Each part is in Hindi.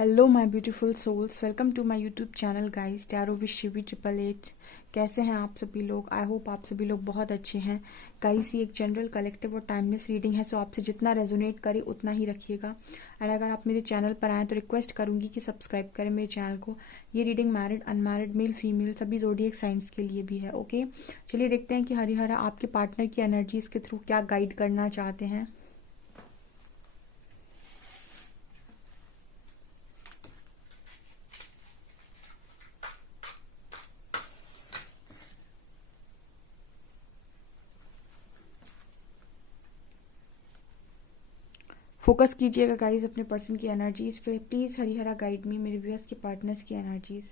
Hello my beautiful souls, welcome to my YouTube channel guys tarot with Shivi 888। कैसे हैं आप सभी लोग? आई होप आप सभी लोग बहुत अच्छे हैं गाइस। ये एक जनरल कलेक्टिव और टाइमलेस रीडिंग है, सो आपसे जितना रेजोनेट करे उतना ही रखिएगा। एंड अगर आप मेरे चैनल पर आएँ तो रिक्वेस्ट करूंगी कि सब्सक्राइब करें मेरे चैनल को। ये reading married, unmarried, male female सभी ज़ोडिएक साइंस के लिए भी है। ओके, चलिए देखते हैं कि हरिहरा आपके पार्टनर की एनर्जीज के थ्रू क्या गाइड करना चाहते हैं। फोकस कीजिएगा गाइस अपने पर्सन की एनर्जीज पे। प्लीज़ हरिहरा गाइड मी, मेरे व्यूअर्स के पार्टनर्स की एनर्जीज।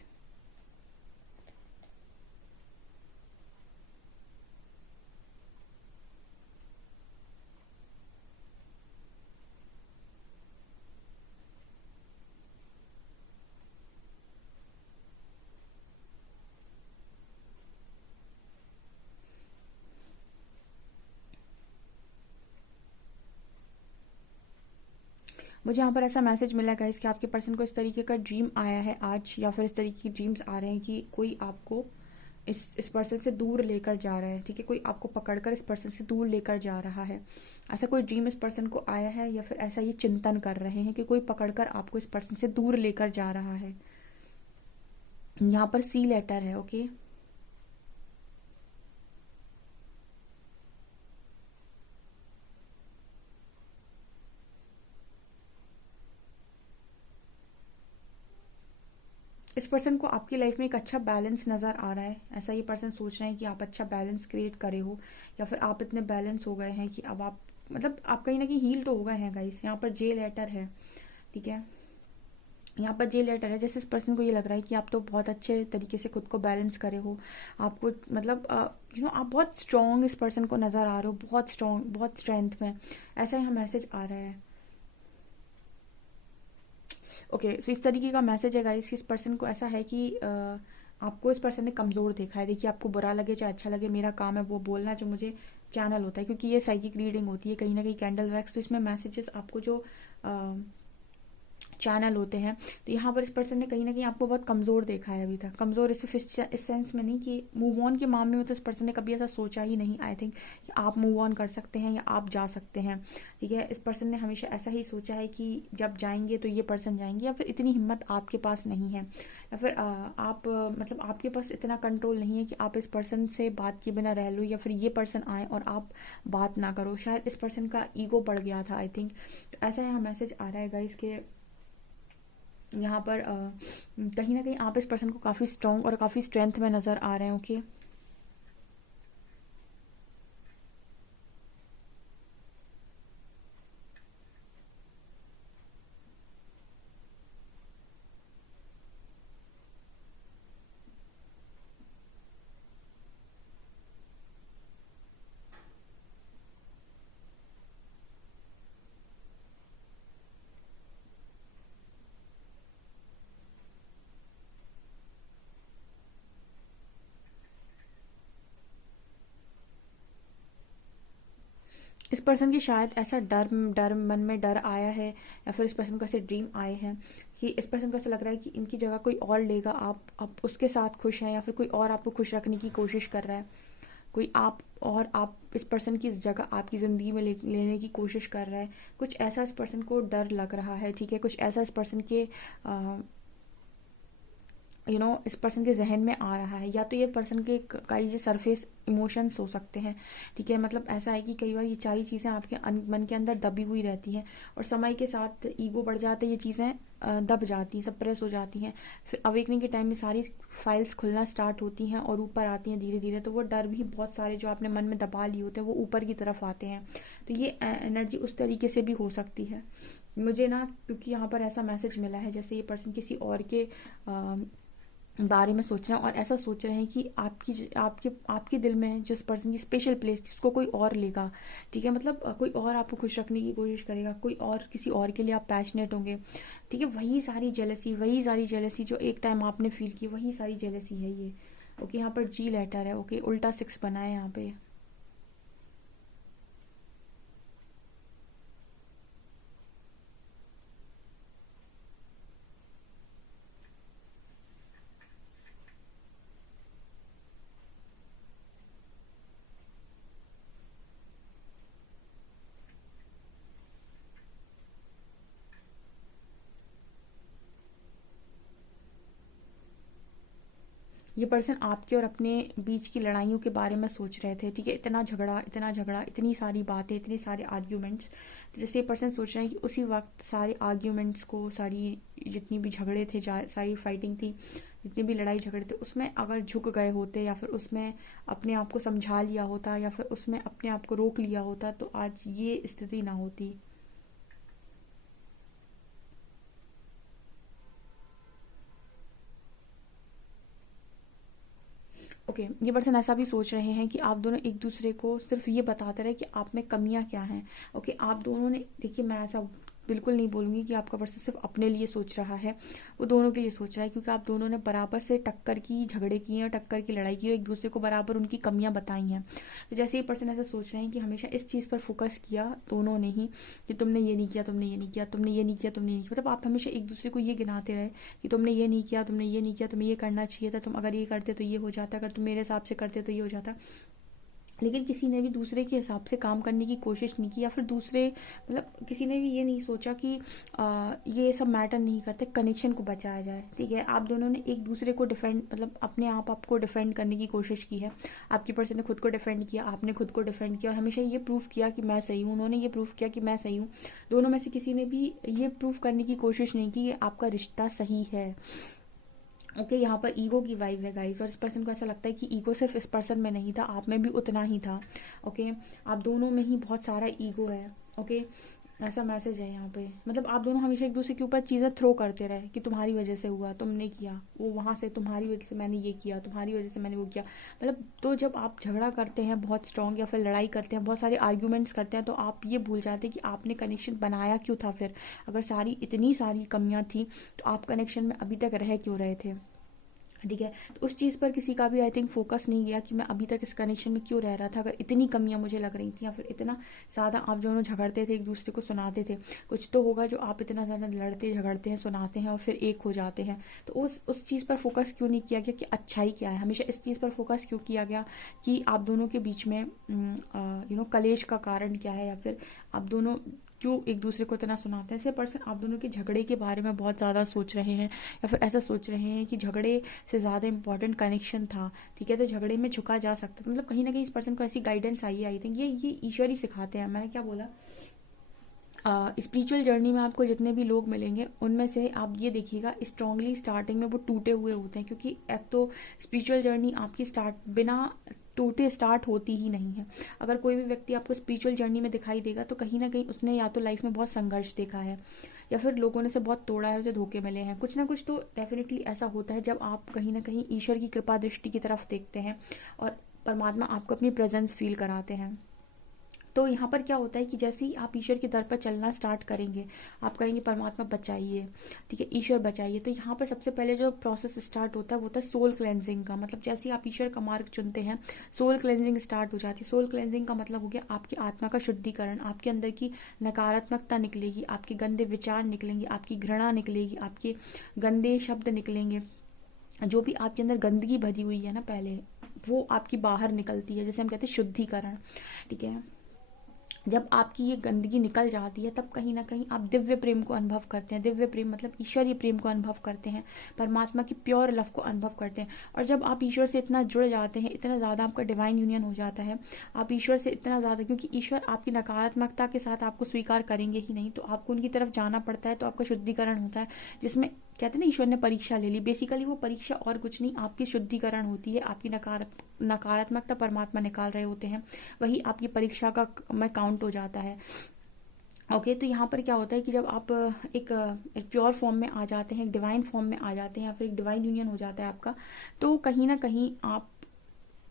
मुझे यहाँ पर ऐसा मैसेज मिला गाइस कि आपके पर्सन को इस तरीके का ड्रीम आया है आज, या फिर इस तरीके की ड्रीम्स आ रहे हैं कि कोई आपको इस पर्सन से दूर लेकर जा रहा है। ठीक है, कोई आपको पकड़कर इस पर्सन से दूर लेकर जा रहा है। ऐसा कोई ड्रीम इस पर्सन को आया है, या फिर ऐसा ये चिंतन कर रहे हैं कि कोई पकड़कर आपको इस पर्सन से दूर लेकर जा रहा है। यहाँ पर सी लेटर है। ओके, इस पर्सन को आपकी लाइफ में एक अच्छा बैलेंस नज़र आ रहा है। ऐसा ये पर्सन सोच रहे हैं कि आप अच्छा बैलेंस क्रिएट करे हो, या फिर आप इतने बैलेंस हो गए हैं कि अब आप मतलब आप कहीं ना कहीं हील तो हो गए हैं गाइस। यहाँ पर जे लेटर है। ठीक है, यहाँ पर जे लेटर है। जैसे इस पर्सन को ये लग रहा है कि आप तो बहुत अच्छे तरीके से खुद को बैलेंस करे हो। आपको मतलब आप बहुत स्ट्रॉन्ग इस पर्सन को नज़र आ रहे हो, बहुत स्ट्रॉन्ग, बहुत स्ट्रेंथ में। ऐसा यहाँ मैसेज आ रहा है। ओके, सो इस तरीके का मैसेज है गाइस कि इस पर्सन को ऐसा है कि आपको इस पर्सन ने कमज़ोर देखा है। देखिए, आपको बुरा लगे चाहे अच्छा लगे, मेरा काम है वो बोलना जो मुझे चैनल होता है, क्योंकि ये साइकिक रीडिंग होती है कहीं ना कहीं कैंडल वैक्स। तो इसमें मैसेजेस आपको जो चैनल होते हैं, तो यहाँ पर इस पर्सन ने कहीं ना कहीं आपको बहुत कमज़ोर देखा है अभी तक। कमज़ोर सिर्फ इस सेंस में नहीं कि मूव ऑन के मामले में तो इस पर्सन ने कभी ऐसा सोचा ही नहीं आई थिंक कि आप मूव ऑन कर सकते हैं या आप जा सकते हैं। ठीक है, इस पर्सन ने हमेशा ऐसा ही सोचा है कि जब जाएंगे तो ये पर्सन जाएंगे, या फिर इतनी हिम्मत आपके पास नहीं है, या फिर आप मतलब आपके पास इतना कंट्रोल नहीं है कि आप इस पर्सन से बात किए बिना रह लो, या फिर ये पर्सन आए और आप बात ना करो। शायद इस पर्सन का ईगो बढ़ गया था आई थिंक। तो ऐसा यहाँ मैसेज आ रहा है गाइस के यहाँ पर कहीं ना कहीं आप इस पर्सन को काफ़ी स्ट्रॉन्ग और काफ़ी स्ट्रेंथ में नज़र आ रहे हैं। ओके, इस पर्सन की शायद ऐसा डर डर मन में डर आया है, या फिर इस पर्सन को ऐसे ड्रीम आए हैं कि इस पर्सन को ऐसा लग रहा है कि इनकी जगह कोई और लेगा। आप उसके साथ खुश हैं, या फिर कोई और आपको खुश रखने की कोशिश कर रहा है। कोई आप इस पर्सन की जगह आपकी ज़िंदगी में लेने की कोशिश कर रहा है। कुछ ऐसा इस पर्सन को डर लग रहा है। ठीक है, कुछ ऐसा इस पर्सन के इस पर्सन के जहन में आ रहा है, या तो ये पर्सन के कई से सरफेस इमोशंस हो सकते हैं। ठीक है, मतलब ऐसा है कि कई बार ये सारी चीज़ें आपके मन के अंदर दबी हुई रहती हैं, और समय के साथ ईगो बढ़ जाते ये चीज़ें दब जाती हैं, सप्रेस हो जाती हैं। फिर अवेकनिंग के टाइम में सारी फाइल्स खुलना स्टार्ट होती हैं और ऊपर आती हैं धीरे धीरे। तो वो डर भी बहुत सारे जो आपने मन में दबा लिए होते हैं वो ऊपर की तरफ आते हैं। तो ये एनर्जी उस तरीके से भी हो सकती है मुझे ना, क्योंकि यहाँ पर ऐसा मैसेज मिला है जैसे ये पर्सन किसी और के बारे में सोच रहे हैं, और ऐसा सोच रहे हैं कि आपके दिल में जिस पर्सन की स्पेशल प्लेस थी उसको कोई और लेगा। ठीक है, मतलब कोई और आपको खुश रखने की कोशिश करेगा, कोई और किसी और के लिए आप पैशनेट होंगे। ठीक है, वही सारी जेलसी जो एक टाइम आपने फील की, वही सारी जेलसी है ये। ओके, यहाँ पर जी लेटर है। ओके, उल्टा 6 बना है यहाँ पे। ये पर्सन आपके और अपने बीच की लड़ाइयों के बारे में सोच रहे थे, ठीक है। इतना झगड़ा, इतना झगड़ा, इतनी सारी बातें, इतने सारे आर्ग्यूमेंट्स, जैसे ये पर्सन सोच रहे हैं कि उसी वक्त सारे आर्ग्यूमेंट्स को, सारी जितनी भी झगड़े थे, सारी फाइटिंग थी, जितने भी लड़ाई झगड़े थे, उसमें अगर झुक गए होते या फिर उसमें अपने आप को समझा लिया होता या फिर उसमें अपने आप को रोक लिया होता तो आज ये स्थिति ना होती। ओके ये पर्सन ऐसा भी सोच रहे हैं कि आप दोनों एक दूसरे को सिर्फ ये बताते रहे कि आप में कमियां क्या हैं। ओके आप दोनों ने, देखिए मैं ऐसा बिल्कुल नहीं बोलूंगी कि आपका पर्सन सिर्फ अपने लिए सोच रहा है, वो दोनों के लिए सोच रहा है, क्योंकि आप दोनों ने बराबर से टक्कर की झगड़े किए हैं, टक्कर की लड़ाई की है, एक दूसरे को बराबर उनकी कमियां बताई हैं। तो जैसे ये पर्सन ऐसा सोच रहे हैं कि हमेशा इस चीज़ पर फोकस किया दोनों ने ही, कि तुमने ये नहीं किया, तुमने ये नहीं किया, तुमने ये नहीं किया, तुमने ये नहीं किया, मतलब आप हमेशा एक दूसरे को ये गिनाते रहे कि तुमने ये नहीं किया, तुमने ये नहीं किया, तुम्हें ये करना चाहिए था, तुम अगर ये करते तो ये हो जाता, अगर तुम मेरे हिसाब से करते तो ये हो जाता। लेकिन किसी ने भी दूसरे के हिसाब से काम करने की कोशिश नहीं की, या फिर दूसरे मतलब किसी ने भी ये नहीं सोचा कि ये सब मैटर नहीं करते, कनेक्शन को बचाया जाए, ठीक है। आप दोनों ने एक दूसरे को डिफेंड, मतलब अपने आपको डिफेंड करने की कोशिश की है। आपकी पर्सन ने खुद को डिफेंड किया, आपने खुद को डिफेंड किया, और हमेशा ये प्रूव किया कि मैं सही हूँ, उन्होंने ये प्रूव किया कि मैं सही हूँ। दोनों में से किसी ने भी ये प्रूव करने की कोशिश नहीं की कि आपका रिश्ता सही है। ओके यहाँ पर ईगो की वाइब है गाइस, और इस पर्सन को ऐसा लगता है कि ईगो सिर्फ इस पर्सन में नहीं था, आप में भी उतना ही था। ओके आप दोनों में ही बहुत सारा ईगो है। ओके ऐसा मैसेज है यहाँ पे, मतलब आप दोनों हमेशा एक दूसरे के ऊपर चीज़ें थ्रो करते रहे कि तुम्हारी वजह से हुआ, तुमने किया वो वहाँ से, तुम्हारी वजह से मैंने ये किया, तुम्हारी वजह से मैंने वो किया। मतलब तो जब आप झगड़ा करते हैं बहुत स्ट्रॉन्ग, या फिर लड़ाई करते हैं, बहुत सारे आर्ग्यूमेंट्स करते हैं, तो आप ये भूल जाते हैं कि आपने कनेक्शन बनाया क्यों था। फिर अगर इतनी सारी कमियाँ थी तो आप कनेक्शन में अभी तक रह क्यों रहे थे, ठीक है। तो उस चीज़ पर किसी का भी आई थिंक फोकस नहीं गया कि मैं अभी तक इस कनेक्शन में क्यों रह रहा था, अगर इतनी कमियां मुझे लग रही थी, या फिर इतना ज़्यादा आप दोनों झगड़ते थे, एक दूसरे को सुनाते थे। कुछ तो होगा जो आप इतना ज़्यादा लड़ते झगड़ते हैं, सुनाते हैं और फिर एक हो जाते हैं। तो उस चीज़ पर फोकस क्यों नहीं किया गया कि अच्छाई क्या है, हमेशा इस चीज़ पर फोकस क्यों किया गया कि आप दोनों के बीच में कलेश का कारण क्या है, या फिर आप दोनों क्यों एक दूसरे को इतना सुनाते हैं। ऐसे पर्सन आप दोनों के झगड़े के बारे में बहुत ज़्यादा सोच रहे हैं, या फिर ऐसा सोच रहे हैं कि झगड़े से ज़्यादा इंपॉर्टेंट कनेक्शन था, ठीक है। तो झगड़े में झुका जा सकता है, मतलब कहीं ना कहीं इस पर्सन को ऐसी गाइडेंस आई थिंक ये ईश्वर ही सिखाते हैं। मैंने क्या बोला, स्पिरिचुअल जर्नी में आपको जितने भी लोग मिलेंगे उनमें से आप ये देखिएगा स्ट्रांगली स्टार्टिंग में वो टूटे हुए होते हैं, क्योंकि अब तो स्पिरिचुअल जर्नी आपकी बिना टूटे स्टार्ट होती ही नहीं है। अगर कोई भी व्यक्ति आपको स्पिरिचुअल जर्नी में दिखाई देगा तो कहीं ना कहीं उसने या तो लाइफ में बहुत संघर्ष देखा है, या फिर लोगों ने से बहुत तोड़ा है, उसे धोखे मिले हैं, कुछ ना कुछ तो डेफिनेटली ऐसा होता है जब आप कहीं ना कहीं ईश्वर की कृपा दृष्टि की तरफ देखते हैं और परमात्मा आपको अपनी प्रेजेंस फील कराते हैं। तो यहाँ पर क्या होता है कि जैसे ही आप ईश्वर के दर पर चलना स्टार्ट करेंगे, आप कहेंगे परमात्मा बचाइए, ठीक है, ईश्वर बचाइए, तो यहाँ पर सबसे पहले जो प्रोसेस स्टार्ट होता है वो होता है सोल क्लेंजिंग का। मतलब जैसे ही आप ईश्वर का मार्ग चुनते हैं, सोल क्लेंजिंग स्टार्ट हो जाती है। सोल क्लेंजिंग का मतलब हो गया आपकी आत्मा का शुद्धिकरण, आपके अंदर की नकारात्मकता निकलेगी, आपके गंदे विचार निकलेंगे, आपकी घृणा निकलेगी, आपके गंदे शब्द निकलेंगे, जो भी आपके अंदर गंदगी भरी हुई है ना पहले, वो आपकी बाहर निकलती है, जैसे हम कहते हैं शुद्धिकरण, ठीक है। जब आपकी ये गंदगी निकल जाती है तब कहीं ना कहीं आप दिव्य प्रेम को अनुभव करते हैं। दिव्य प्रेम मतलब ईश्वरीय प्रेम को अनुभव करते हैं, परमात्मा की प्योर लव को अनुभव करते हैं। और जब आप ईश्वर से इतना जुड़ जाते हैं, इतना ज़्यादा आपका डिवाइन यूनियन हो जाता है, आप ईश्वर से इतना ज़्यादा, क्योंकि ईश्वर आपकी नकारात्मकता के साथ आपको स्वीकार करेंगे ही नहीं, तो आपको उनकी तरफ जाना पड़ता है, तो आपका शुद्धिकरण होता है, जिसमें कहते हैं ना ईश्वर ने परीक्षा ले ली। बेसिकली वो परीक्षा और कुछ नहीं, आपकी शुद्धिकरण होती है, आपकी नकारात्मकता परमात्मा निकाल रहे होते हैं, वही आपकी परीक्षा का में काउंट हो जाता है। ओके तो यहाँ पर क्या होता है कि जब आप एक प्योर फॉर्म में आ जाते हैं, एक डिवाइन फॉर्म में आ जाते हैं, या फिर एक डिवाइन यूनियन हो जाता है आपका, तो कहीं ना कहीं आप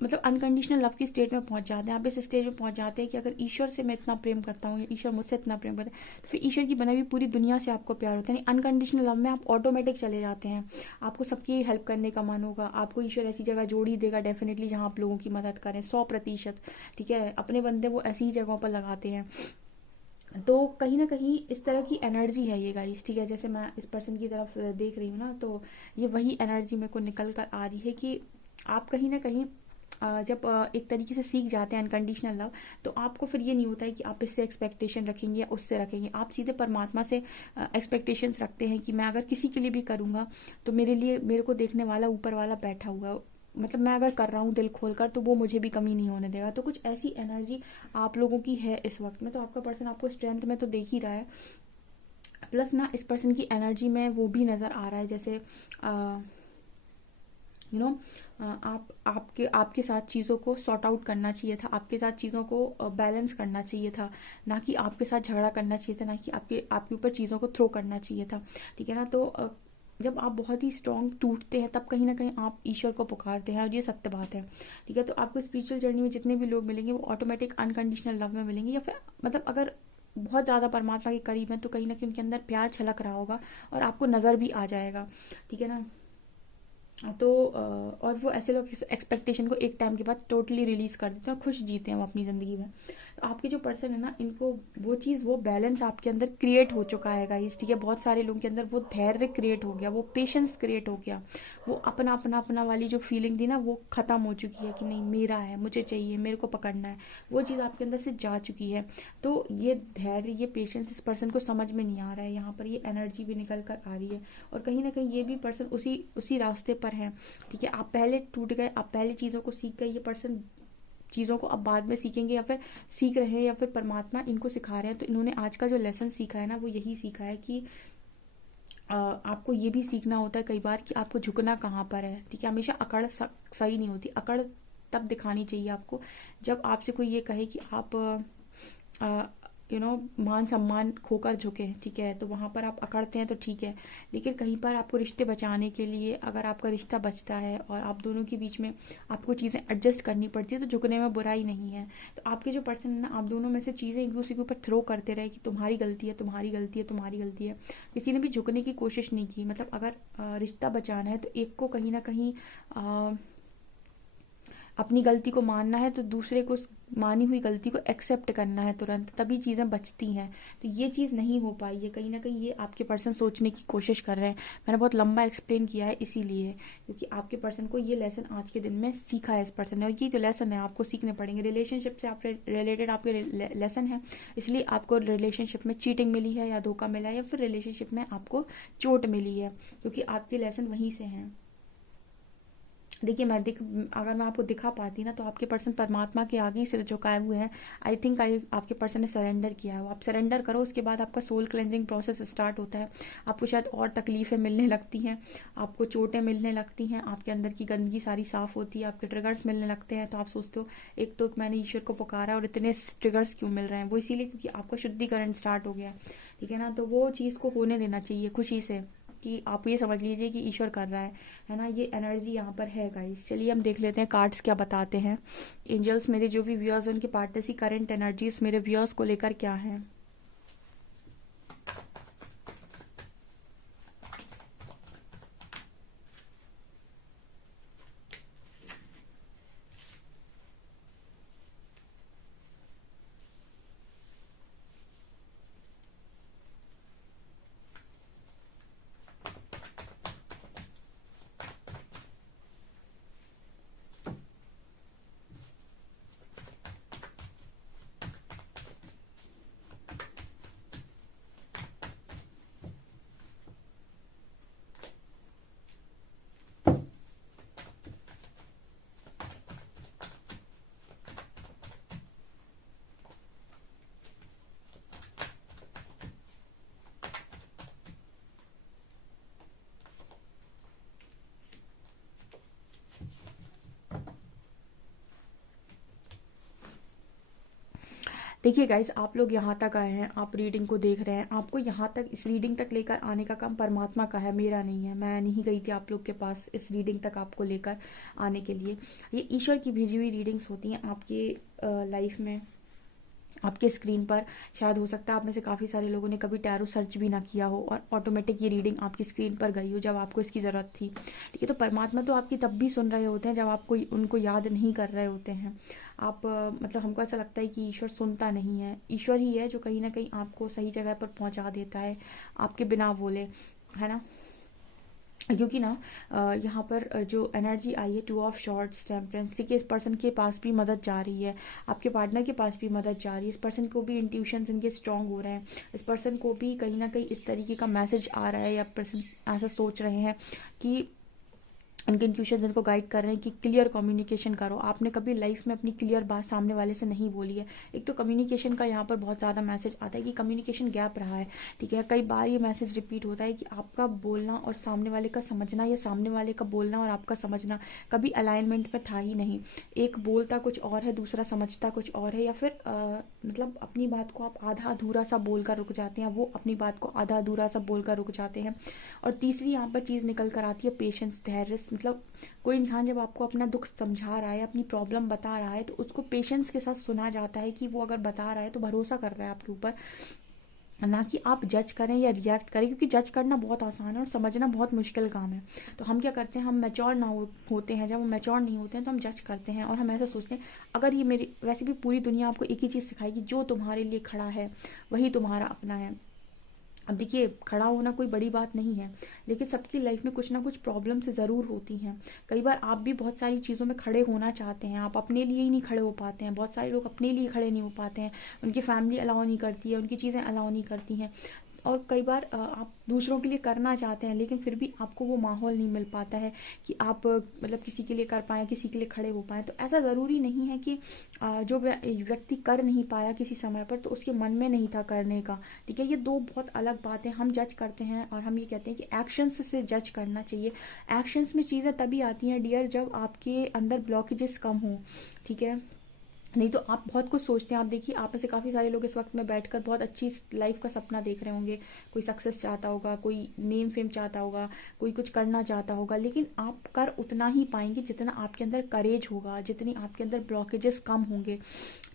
मतलब अनकंडीशनल लव की स्टेट में पहुंच जाते हैं। आप इस स्टेज में पहुंच जाते हैं कि अगर ईश्वर से मैं इतना प्रेम करता हूँ, या ईश्वर मुझसे इतना प्रेम करता है, तो फिर ईश्वर की बनाई हुई पूरी दुनिया से आपको प्यार होता है। अनकंडीशनल लव में आप ऑटोमेटिक चले जाते हैं, आपको सबकी हेल्प करने का मन होगा, आपको ईश्वर ऐसी जगह जोड़ ही देगा डेफिनेटली जहाँ आप लोगों की मदद करें 100%, ठीक है। अपने बंदे वो ऐसी ही जगहों पर लगाते हैं। तो कहीं ना कहीं इस तरह की एनर्जी है ये गाइस, ठीक है। जैसे मैं इस पर्सन की तरफ देख रही हूँ ना, तो ये वही एनर्जी मेरे को निकल कर आ रही है कि आप कहीं ना कहीं जब एक तरीके से सीख जाते हैं अनकंडीशनल लव, तो आपको फिर ये नहीं होता है कि आप इससे एक्सपेक्टेशन रखेंगे या उससे रखेंगे, आप सीधे परमात्मा से एक्सपेक्टेशंस रखते हैं कि मैं अगर किसी के लिए भी करूँगा तो मेरे को देखने वाला ऊपर वाला बैठा हुआ, मतलब मैं अगर कर रहा हूँ दिल खोलकर तो वो मुझे भी कमी नहीं होने देगा। तो कुछ ऐसी एनर्जी आप लोगों की है इस वक्त में। तो आपका पर्सन आपको स्ट्रेंथ में तो देख ही रहा है, प्लस ना इस पर्सन की एनर्जी में वो भी नज़र आ रहा है जैसे यू नो आप आपके साथ चीज़ों को सॉर्ट आउट करना चाहिए था, आपके साथ चीज़ों को बैलेंस करना चाहिए था, ना कि आपके साथ झगड़ा करना चाहिए था, ना कि आपके ऊपर चीज़ों को थ्रो करना चाहिए था। ठीक है ना। तो जब आप बहुत ही स्ट्रांग टूटते हैं तब कहीं ना कहीं आप ईश्वर को पुकारते हैं, और ये सत्य बात है। ठीक है। तो आपको स्पिरिचुअल जर्नी में जितने भी लोग मिलेंगे वो ऑटोमेटिक अनकंडीशनल लव में मिलेंगे, या फिर मतलब अगर बहुत ज़्यादा परमात्मा के करीब हैं तो कहीं ना कहीं उनके अंदर प्यार छलक रहा होगा और आपको नज़र भी आ जाएगा। ठीक है ना। तो और वो ऐसे लोग एक्सपेक्टेशन को एक टाइम के बाद टोटली रिलीज कर देते हैं और खुश जीते हैं वो अपनी ज़िंदगी में। तो आपके जो पर्सन है ना, इनको वो चीज़, वो बैलेंस आपके अंदर क्रिएट हो चुका है गाइस। ठीक है। बहुत सारे लोगों के अंदर वो धैर्य क्रिएट हो गया, वो पेशेंस क्रिएट हो गया, वो अपना अपना अपना वाली जो फीलिंग थी ना वो ख़त्म हो चुकी है कि नहीं मेरा है, मुझे चाहिए, मेरे को पकड़ना है, वो चीज़ आपके अंदर से जा चुकी है। तो ये धैर्य, ये पेशेंस इस पर्सन को समझ में नहीं आ रहा है। यहाँ पर ये एनर्जी भी निकल कर आ रही है, और कहीं ना कहीं ये भी पर्सन उसी उसी रास्ते पर है। ठीक है। आप पहले टूट गए, आप पहले चीज़ों को सीख गए, ये पर्सन चीज़ों को अब बाद में सीखेंगे, या फिर सीख रहे हैं, या फिर परमात्मा इनको सिखा रहे हैं। तो इन्होंने आज का जो लेसन सीखा है ना वो यही सीखा है कि आपको ये भी सीखना होता है कई बार कि आपको झुकना कहाँ पर है। ठीक है। हमेशा अकड़ सही नहीं होती। अकड़ तब दिखानी चाहिए आपको जब आपसे कोई ये कहे कि आप मान सम्मान खोकर झुके। ठीक है। तो वहाँ पर आप अकड़ते हैं तो ठीक है, लेकिन कहीं पर आपको रिश्ते बचाने के लिए अगर आपका रिश्ता बचता है और आप दोनों के बीच में आपको चीज़ें एडजस्ट करनी पड़ती है तो झुकने में बुराई नहीं है। तो आपके जो पर्सन है ना, आप दोनों में से चीज़ें एक दूसरे के ऊपर थ्रो करते रहे कि तुम्हारी गलती है, तुम्हारी गलती है, तुम्हारी गलती है। किसी ने भी झुकने की कोशिश नहीं की। मतलब अगर रिश्ता बचाना है तो एक को कहीं ना कहीं अपनी गलती को मानना है, तो दूसरे को उस मानी हुई गलती को एक्सेप्ट करना है तुरंत, तभी चीज़ें बचती हैं। तो ये चीज़ नहीं हो पाई है। कहीं ना कहीं ये आपके पर्सन सोचने की कोशिश कर रहे हैं। मैंने बहुत लंबा एक्सप्लेन किया है इसीलिए, क्योंकि आपके पर्सन को ये लेसन आज के दिन में सीखा है इस पर्सन ने, और ये जो लेसन है आपको सीखने पड़ेंगे। रिलेशनशिप से आप रिलेटेड आपके लेसन है, इसलिए आपको रिलेशनशिप में चीटिंग मिली है या धोखा मिला है, या फिर रिलेशनशिप में आपको चोट मिली है, क्योंकि आपके लेसन वहीं से हैं। देखिए अगर मैं आपको दिखा पाती ना तो आपके पर्सन परमात्मा के आगे ही सिर झुकाए हुए हैं। आई थिंक आपके पर्सन ने सरेंडर किया है। वो आप सरेंडर करो, उसके बाद आपका सोल क्लेंजिंग प्रोसेस स्टार्ट होता है। आपको शायद और तकलीफ़ें मिलने लगती हैं, आपको चोटें मिलने लगती हैं, आपके अंदर की गंदगी सारी साफ़ होती है, आपके ट्रिगर्स मिलने लगते हैं। तो आप सोचते हो एक तो मैंने ईश्वर को पुकारा और इतने ट्रिगर्स क्यों मिल रहे हैं। वो इसीलिए क्योंकि आपका शुद्धिकरण स्टार्ट हो गया है। ठीक है ना। तो वो चीज़ को होने देना चाहिए खुशी से, कि आप ये समझ लीजिए कि ईश्वर कर रहा है ना। ये एनर्जी यहाँ पर है गाइस। चलिए हम देख लेते हैं कार्ड्स क्या बताते हैं। एंजल्स मेरे जो भी व्यूअर्स हैं उनके पार्टनर की करंट एनर्जीज मेरे व्यूअर्स को लेकर क्या है। देखिए गाइज, आप लोग यहाँ तक आए हैं, आप रीडिंग को देख रहे हैं, आपको यहाँ तक इस रीडिंग तक लेकर आने का काम परमात्मा का है, मेरा नहीं है। मैं नहीं गई थी आप लोग के पास इस रीडिंग तक आपको लेकर आने के लिए। ये ईश्वर की भेजी हुई रीडिंग्स होती हैं आपके लाइफ में, आपके स्क्रीन पर। शायद हो सकता है आप में से काफ़ी सारे लोगों ने कभी टैरो सर्च भी ना किया हो और ऑटोमेटिक ये रीडिंग आपकी स्क्रीन पर गई हो जब आपको इसकी ज़रूरत थी। ठीक है। तो परमात्मा तो आपकी तब भी सुन रहे होते हैं जब आप कोई उनको याद नहीं कर रहे होते हैं। आप मतलब हमको ऐसा लगता है कि ईश्वर सुनता नहीं है। ईश्वर ही है जो कहीं ना कहीं आपको सही जगह पर पहुंचा देता है आपके बिना बोले, है ना। क्योंकि ना यहाँ पर जो एनर्जी आई है 2 ऑफ शॉर्ट्स, टेम्परेंस। ठीक है। इस पर्सन के पास भी मदद जा रही है, आपके पार्टनर के पास भी मदद जा रही है। इस पर्सन को भी इंट्यूशंस इनके स्ट्रांग हो रहे हैं। इस पर्सन को भी कहीं ना कहीं इस तरीके का मैसेज आ रहा है, या पर्सन ऐसा सोच रहे हैं कि उनके इंट्यूशन इनको गाइड कर रहे हैं कि क्लियर कम्युनिकेशन करो। आपने कभी लाइफ में अपनी क्लियर बात सामने वाले से नहीं बोली है। एक तो कम्युनिकेशन का यहाँ पर बहुत ज़्यादा मैसेज आता है कि कम्युनिकेशन गैप रहा है, ठीक है। कई बार ये मैसेज रिपीट होता है कि आपका बोलना और सामने वाले का समझना, या सामने वाले का बोलना और आपका समझना कभी अलाइनमेंट में था ही नहीं। एक बोलता कुछ और है, दूसरा समझता कुछ और है, या फिर मतलब अपनी बात को आप आधा अधूरा सा बोलकर रुक जाते हैं, वो अपनी बात को आधा अधूरा सा बोलकर रुक जाते हैं। और तीसरी यहाँ पर चीज़ निकल कर आती है पेशेंस, धैर्य। मतलब कोई इंसान जब आपको अपना दुख समझा रहा है, अपनी प्रॉब्लम बता रहा है, तो उसको पेशेंस के साथ सुना जाता है कि वो अगर बता रहा है तो भरोसा कर रहा है आपके ऊपर, ना कि आप जज करें या रिएक्ट करें, क्योंकि जज करना बहुत आसान है और समझना बहुत मुश्किल काम है। तो हम क्या करते हैं, हम मैच्योर ना होते हैं, जब हम मैच्योर नहीं होते हैं तो हम जज करते हैं और हम ऐसा सोचते हैं अगर ये मेरी, वैसे भी पूरी दुनिया आपको एक ही चीज़ सिखाएगी, जो तुम्हारे लिए खड़ा है वही तुम्हारा अपना है। अब देखिए, खड़ा होना कोई बड़ी बात नहीं है, लेकिन सबकी लाइफ में कुछ ना कुछ प्रॉब्लम से ज़रूर होती हैं। कई बार आप भी बहुत सारी चीज़ों में खड़े होना चाहते हैं, आप अपने लिए ही नहीं खड़े हो पाते हैं। बहुत सारे लोग अपने लिए खड़े नहीं हो पाते हैं, उनकी फैमिली अलाउ नहीं करती है, उनकी चीज़ें अलाउ नहीं करती हैं। और कई बार आप दूसरों के लिए करना चाहते हैं, लेकिन फिर भी आपको वो माहौल नहीं मिल पाता है कि आप मतलब किसी के लिए कर पाएँ, किसी के लिए खड़े हो पाएँ। तो ऐसा ज़रूरी नहीं है कि जो व्यक्ति कर नहीं पाया किसी समय पर तो उसके मन में नहीं था करने का, ठीक है। ये दो बहुत अलग बातें। हम जज करते हैं और हम ये कहते हैं कि एक्शंस से जज करना चाहिए। एक्शंस में चीज़ें तभी आती हैं डियर जब आपके अंदर ब्लॉकेजेस कम हो, ठीक है। नहीं तो आप बहुत कुछ सोचते हैं। आप देखिए, आप में से काफ़ी सारे लोग इस वक्त में बैठकर बहुत अच्छी लाइफ का सपना देख रहे होंगे। कोई सक्सेस चाहता होगा, कोई नेम फेम चाहता होगा, कोई कुछ करना चाहता होगा, लेकिन आप कर उतना ही पाएंगे जितना आपके अंदर करेज होगा, जितनी आपके अंदर ब्लॉकेजेस कम होंगे,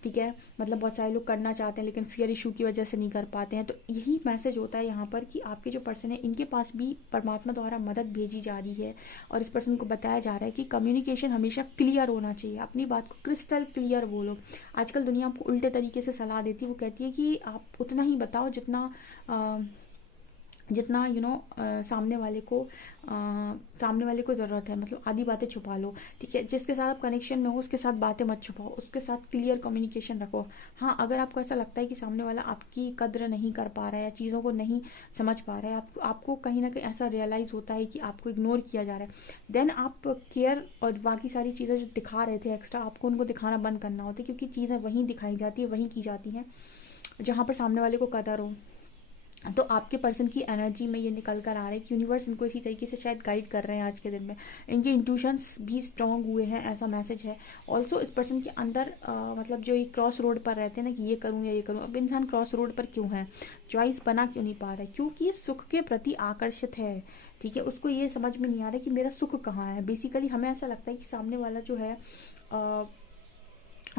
ठीक है। मतलब बहुत सारे लोग करना चाहते हैं लेकिन फियर इशू की वजह से नहीं कर पाते हैं। तो यही मैसेज होता है यहाँ पर कि आपके जो पर्सन है, इनके पास भी परमात्मा द्वारा मदद भेजी जा रही है और इस पर्सन को बताया जा रहा है कि कम्युनिकेशन हमेशा क्लियर होना चाहिए। अपनी बात को क्रिस्टल क्लियर बोलो। आजकल दुनिया आपको उल्टे तरीके से सलाह देती है। वो कहती है कि आप उतना ही बताओ जितना जितना सामने वाले को ज़रूरत है। मतलब आधी बातें छुपा लो, ठीक है। जिसके साथ आप कनेक्शन में हो उसके साथ बातें मत छुपाओ, उसके साथ क्लियर कम्युनिकेशन रखो। हाँ, अगर आपको ऐसा लगता है कि सामने वाला आपकी कद्र नहीं कर पा रहा है या चीज़ों को नहीं समझ पा रहा है, आपको कहीं ना कहीं ऐसा रियलाइज़ होता है कि आपको इग्नोर किया जा रहा है, देन आप केयर और बाकी सारी चीज़ें जो दिखा रहे थे एक्स्ट्रा, आपको उनको दिखाना बंद करना होता है। क्योंकि चीज़ें वहीं दिखाई जाती है, वहीं की जाती हैं जहाँ पर सामने वाले को कदर हो। तो आपके पर्सन की एनर्जी में ये निकल कर आ रहा है कि यूनिवर्स इनको इसी तरीके से शायद गाइड कर रहे हैं आज के दिन में। इनके इंट्यूशंस भी स्ट्रांग हुए हैं, ऐसा मैसेज है। ऑल्सो इस पर्सन के अंदर मतलब जो ये क्रॉस रोड पर रहते हैं ना कि ये करूँ या ये करूँ, अब इंसान क्रॉस रोड पर क्यों है, चॉइस बना क्यों नहीं पा रहा है? क्योंकि ये सुख के प्रति आकर्षित है, ठीक है। उसको ये समझ में नहीं आ रहा है कि मेरा सुख कहाँ है। बेसिकली हमें ऐसा लगता है कि सामने वाला जो है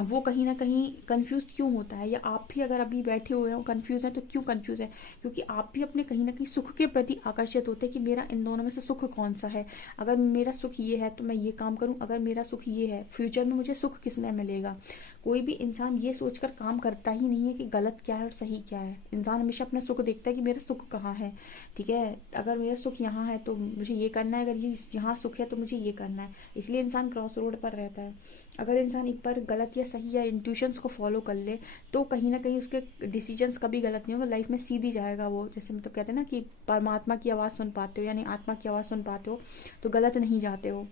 वो कहीं ना कहीं कंफ्यूज क्यों होता है, या आप भी अगर अभी बैठे हुए हो कंफ्यूज है तो क्यों कंफ्यूज है? क्योंकि आप भी अपने कहीं ना कहीं सुख के प्रति आकर्षित होते हैं कि मेरा इन दोनों में से सुख कौन सा है। अगर मेरा सुख ये है तो मैं ये काम करूं, अगर मेरा सुख ये है फ्यूचर में मुझे सुख किसमें मिलेगा। कोई भी इंसान ये सोचकर काम करता ही नहीं है कि गलत क्या है और सही क्या है। इंसान हमेशा अपना सुख देखता है कि मेरा सुख कहाँ है, ठीक है। अगर मेरा सुख यहाँ है तो मुझे ये करना है, अगर ये यहाँ सुख है तो मुझे ये करना है। इसलिए इंसान क्रॉस रोड पर रहता है। अगर इंसान एक बार गलत या सही या इंट्यूशंस को फॉलो कर ले तो कहीं ना कहीं उसके डिसीजंस कभी गलत नहीं होगा, लाइफ में सीधी जाएगा वो। जैसे मतलब कहते हैं ना कि परमात्मा की आवाज़ सुन पाते हो, यानी आत्मा की आवाज़ सुन पाते हो तो गलत नहीं जाते हो।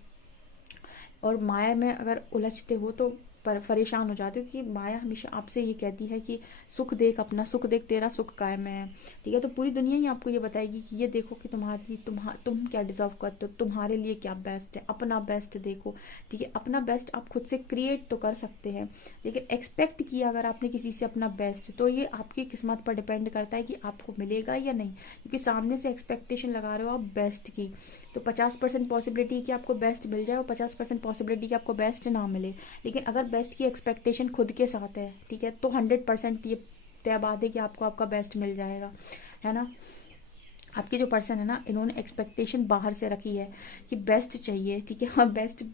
और माया में अगर उलझते हो तो परेशान हो जाते हो कि माया हमेशा आपसे ये कहती है कि सुख देख, अपना सुख देख, तेरा सुख कायम है, ठीक है। तो पूरी दुनिया ही आपको ये बताएगी कि ये देखो कि तुम क्या डिजर्व करते हो, तुम्हारे लिए क्या बेस्ट है, अपना बेस्ट देखो, ठीक है। अपना बेस्ट आप खुद से क्रिएट तो कर सकते हैं, लेकिन एक्सपेक्ट किया अगर आपने किसी से अपना बेस्ट, तो ये आपकी किस्मत पर डिपेंड करता है कि आपको मिलेगा या नहीं। क्योंकि सामने से एक्सपेक्टेशन लगा रहे हो आप बेस्ट की, तो 50% पॉसिबिलिटी कि आपको बेस्ट मिल जाए और 50% पॉसिबिलिटी कि आपको बेस्ट ना मिले। लेकिन अगर बेस्ट की एक्सपेक्टेशन खुद के साथ है, ठीक है, तो 100% ये तय बात है कि आपको आपका बेस्ट मिल जाएगा, है ना। आपके जो पर्सन है ना, इन्होंने एक्सपेक्टेशन बाहर से रखी है कि बेस्ट चाहिए, ठीक है। हाँ, बेस्ट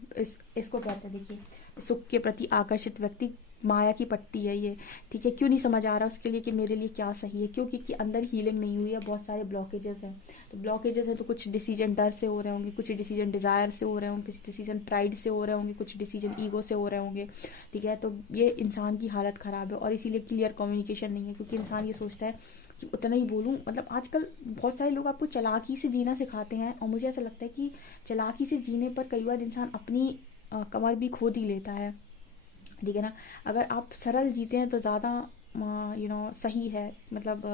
इसको कहते हैं, देखिए, सुख के प्रति आकर्षित व्यक्ति, माया की पट्टी है ये, ठीक है। क्यों नहीं समझ आ रहा उसके लिए कि मेरे लिए क्या सही है? क्योंकि अंदर हीलिंग नहीं हुई है, बहुत सारे ब्लॉकेजेस हैं। तो ब्लॉकेजेस हैं तो कुछ डिसीजन डर से हो रहे होंगे, कुछ डिसीजन डिजायर से हो रहे होंगे, कुछ डिसीजन प्राइड से हो रहे होंगे, कुछ डिसीजन ईगो से हो रहे होंगे, ठीक है। तो ये इंसान की हालत खराब है और इसीलिए क्लियर कम्युनिकेशन नहीं है, क्योंकि इंसान ये सोचता है कि उतना ही बोलूँ। मतलब आजकल बहुत सारे लोग आपको चालाकी से जीना सिखाते हैं, और मुझे ऐसा लगता है कि चालाकी से जीने पर कई बार इंसान अपनी कमर भी खोद ही लेता है, ठीक है ना। अगर आप सरल जीते हैं तो ज़्यादा सही है। मतलब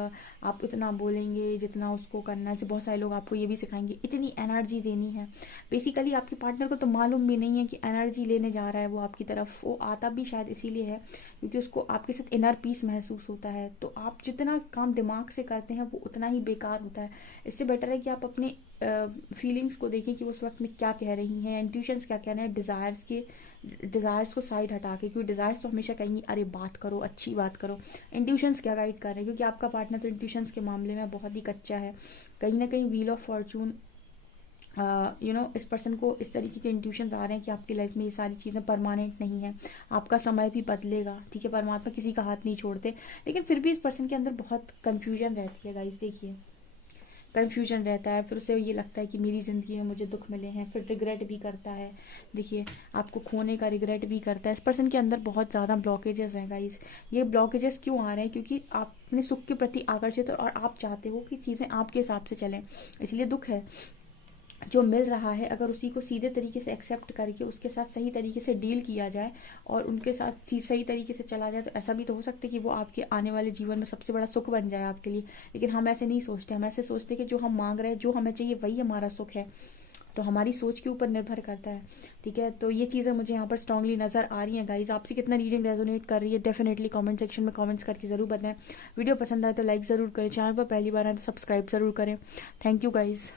आप उतना बोलेंगे जितना उसको करना है। ऐसे बहुत सारे लोग आपको ये भी सिखाएंगे इतनी एनर्जी देनी है। बेसिकली आपके पार्टनर को तो मालूम भी नहीं है कि एनर्जी लेने जा रहा है वो आपकी तरफ। वो आता भी शायद इसीलिए है क्योंकि उसको आपके साथ इनर पीस महसूस होता है। तो आप जितना काम दिमाग से करते हैं वो उतना ही बेकार होता है। इससे बेटर है कि आप अपने फीलिंग्स को देखें कि वो उस वक्त में क्या कह रही हैं, इंट्यूशंस क्या कह रहे हैं, डिज़ायर्स को साइड हटा के, क्योंकि डिज़ायर्स तो हमेशा कहेंगी अरे बात करो, अच्छी बात करो। इंट्यूशंस क्या गाइड कर रहे हैं, क्योंकि आपका पार्टनर तो इंट्यूशंस के मामले में बहुत ही कच्चा है। कहीं ना कहीं व्हील ऑफ फॉर्चून इस पर्सन को इस तरीके के इंट्यूशंस आ रहे हैं कि आपकी लाइफ में ये सारी चीज़ें परमानेंट नहीं है, आपका समय भी बदलेगा, ठीक है। परमात्मा किसी का हाथ नहीं छोड़ते, लेकिन फिर भी इस पर्सन के अंदर बहुत कन्फ्यूजन रहती है गाइस। देखिए कन्फ्यूजन रहता है, फिर उसे ये लगता है कि मेरी ज़िंदगी में मुझे दुख मिले हैं, फिर रिग्रेट भी करता है। देखिए आपको खोने का रिग्रेट भी करता है। इस पर्सन के अंदर बहुत ज़्यादा ब्लॉकेजेस हैं गाइस। ये ब्लॉकेजेस क्यों आ रहे हैं, क्योंकि आप अपने सुख के प्रति आकर्षित हो और आप चाहते हो कि चीज़ें आपके हिसाब से चलें, इसलिए दुख है। जो मिल रहा है अगर उसी को सीधे तरीके से एक्सेप्ट करके उसके साथ सही तरीके से डील किया जाए और उनके साथ सही तरीके से चला जाए, तो ऐसा भी तो हो सकता है कि वो आपके आने वाले जीवन में सबसे बड़ा सुख बन जाए आपके लिए। लेकिन हम ऐसे नहीं सोचते, हम ऐसे सोचते कि जो हम मांग रहे हैं, जो हमें चाहिए, वही हमारा सुख है। तो हमारी सोच के ऊपर निर्भर करता है, ठीक है। तो ये चीज़ें मुझे यहाँ पर स्ट्रांगली नज़र आ रही हैं गाइज। आपसे कितना रीडिंग रेजोनेट कर रही है डेफिनेटली कमेंट सेक्शन में कमेंट्स करके ज़रूर बताएं। वीडियो पसंद आए तो लाइक ज़रूर करें, चैनल पर पहली बार आए तो सब्सक्राइब ज़रूर करें। Thank you guys.